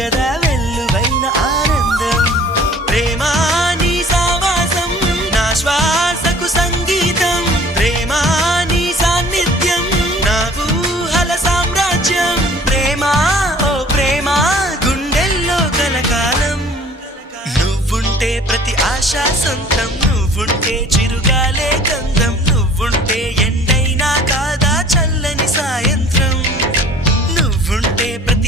కదా వెల్లువైన ఆనందం. ప్రేమ నీ సావాసం నా శ్వాసకు సంగీతం. ప్రేమ నీ సాన్నిధ్యం నా ఊహల సామ్రాజ్యం. ప్రేమ ఓ ప్రేమ గుండెల్లో కలకాలం. నువ్వుంటే ప్రతి ఆశ సొంతం. నువ్వుంటే చిరుగాలే గంధం. నువ్వుంటే ఎండైనా కాదా చల్లని సాయంత్రం. నువ్వుంటే ప్రతి